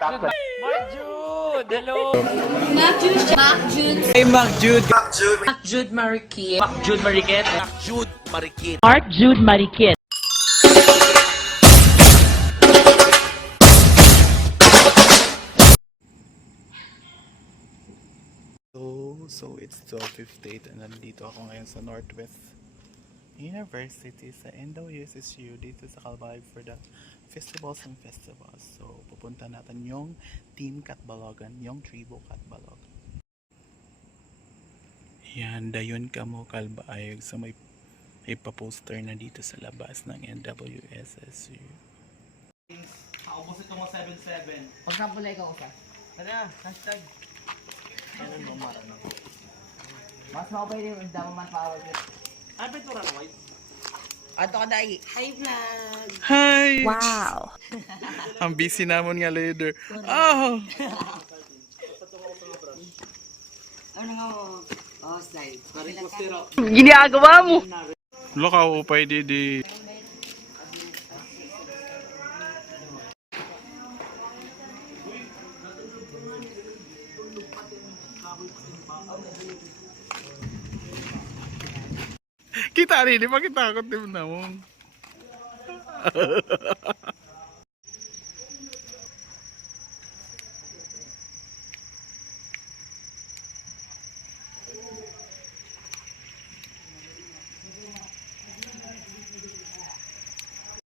Mark Jude! Hello! Mark Jude. Mark Jude. Hey, Mark Jude! Mark Jude Marikit. Mark Jude Mariquet! Mark Jude Mariquet! Mark Jude Marikit. So it's 12:58 and nandito ako ngayon sa Northwest University sa NWSSU dito sa Calbayog for the festivals and festivals. So pupunta natin yung Team Catbalogan, yung Tribo Catbalogan. Yan, dayon ka mo Calbayog. So may ipa-poster na dito sa labas ng NWSSU. Kaubos ito mo 77. Pagkampulay ko sa. Tara, hashtag. Ano mo marano? Mas maupay rin yung damo man power ko. Ay, pintura na white. Ato ka dai. Hi vlog. Hi! Wow. Ang busy namon nga leader. Oh! Ano nga mo? Oh, slide. Sorry po, Stiro. Ginagawa mo. Lokaw upay didi. Kita rin, di ba kita takot din na mo?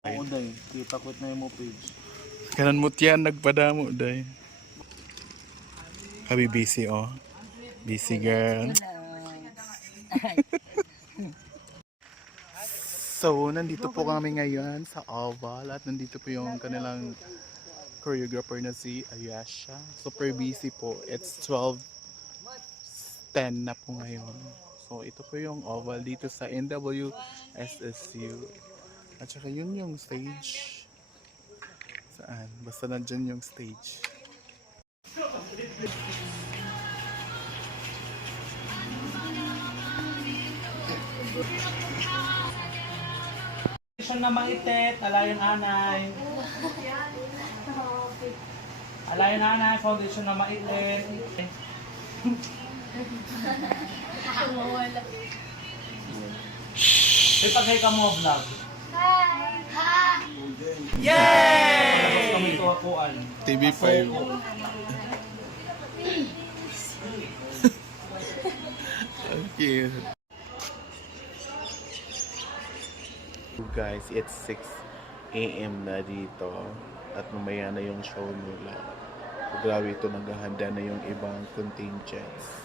Oo, day. Kita ko na yung mo page. Kanan mo tiyan, nagpadamo, day. Habi busy, oh. Busy girl. So, nandito po kami ngayon sa Oval at nandito po yung kanilang choreographer na si Ayasha. Super busy po. It's 12:10 na po ngayon. So, ito po yung Oval dito sa NWSSU. At saka yun yung stage. Saan? Basta nandyan yung stage. Foundation na maitit, alayon anay. Alayon anay, foundation na maitit. Ipagay ka mo vlog. Yay! Kami tuwakuan. TV5. Okay. Guys, it's 6 AM na dito at mamaya na yung show nila. So, grabe ito, naghahanda na yung ibang contingents.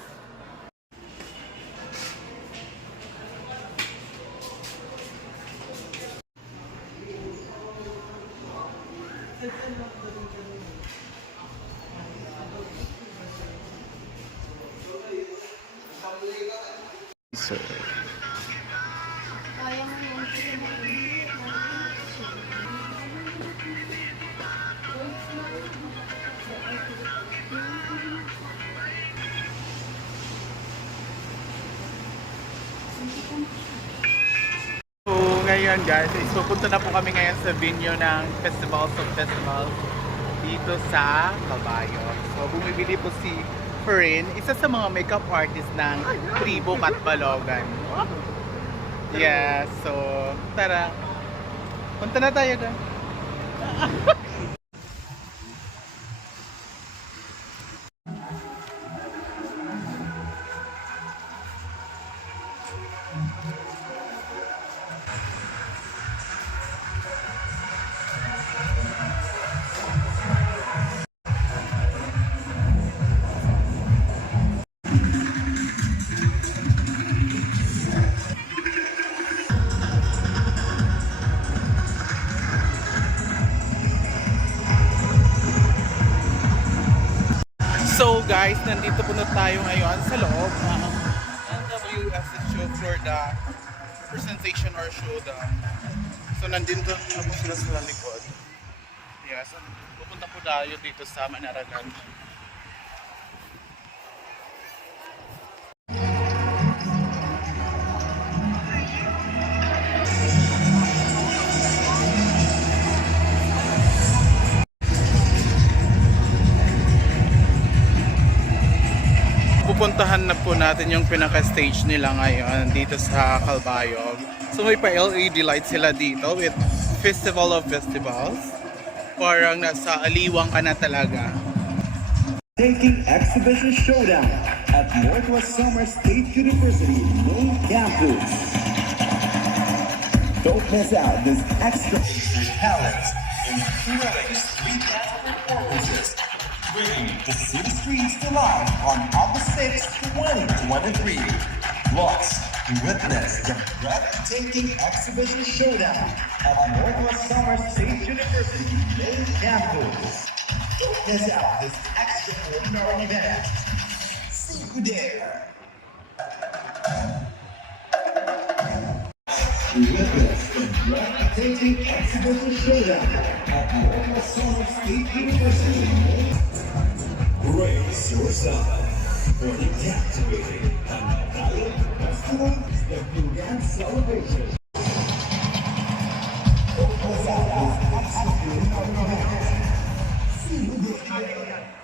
So, ngayon guys, so punta na po kami ngayon sa venue ng Festivals of Festivals dito sa Calbayog. So bumibili po si Corinne, isa sa mga makeup artist ng Tribo Catbalogan. Yeah, so tara. Punta na tayo guys. So guys, nandito po na tayo ngayon sa loob ng NWSSU for the presentation or showdown. So nandito na po sila sa likod. Yes, pupunta po tayo dito sa Manaragan. pupuntahan na po natin yung pinaka-stage nila ngayon dito sa Calbayog. So may pa LED lights sila dito with Festival of Festivals. Parang nasa aliwang ka na talaga. Taking Exhibition Showdown at Northwest Summer State University main campus. Don't miss out this extra talent and thrilling street dance performances. Bringing the city streets to life on August 6, 2023. Plus, witness the breathtaking Exhibition Showdown at Northwest Summer State University main campus. Don't miss out this extraordinary event. See you there. Witness the breathtaking Exhibition Showdown at Northwest Summer State University. Brace yourself for the captivating and violent festival, the Blue Dance Celebration. Don't miss out this extraordinary event. See you there.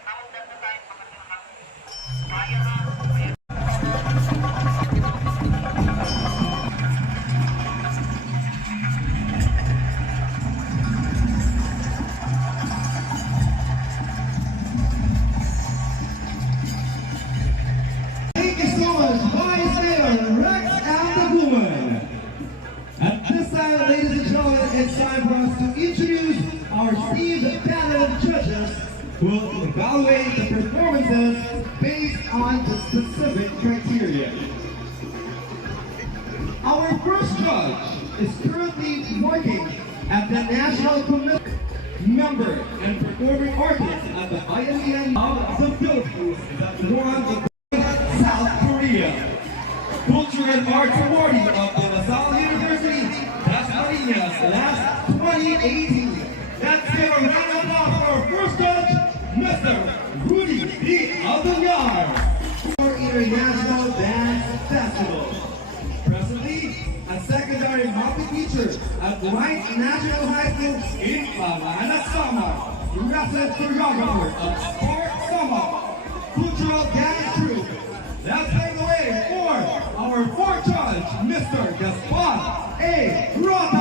Thank you so much, Vice Mayor Rex Andaguman. At this time, ladies and gentlemen, it's time for us to introduce our esteemed panel of judges who will evaluate the performances based on the specific criteria. Our first judge is currently working at the National Commission, member and performing artist at the IMEN of the Philippines, that's one of South Korea. Culture and Arts Awardee of the LaSalle University, Dasmariñas, last 2018. Let's give a round of applause for our first judge, Mr. Rudy D. Aldenar. For International Dance Festival. Presently, a secondary multi teacher at Wright National High School in Pamana, Samar. Resident choreographer of Sport Samar. Cultural dance troupe. Let's make the way for our fourth judge, Mr. Gaspar A. Rock.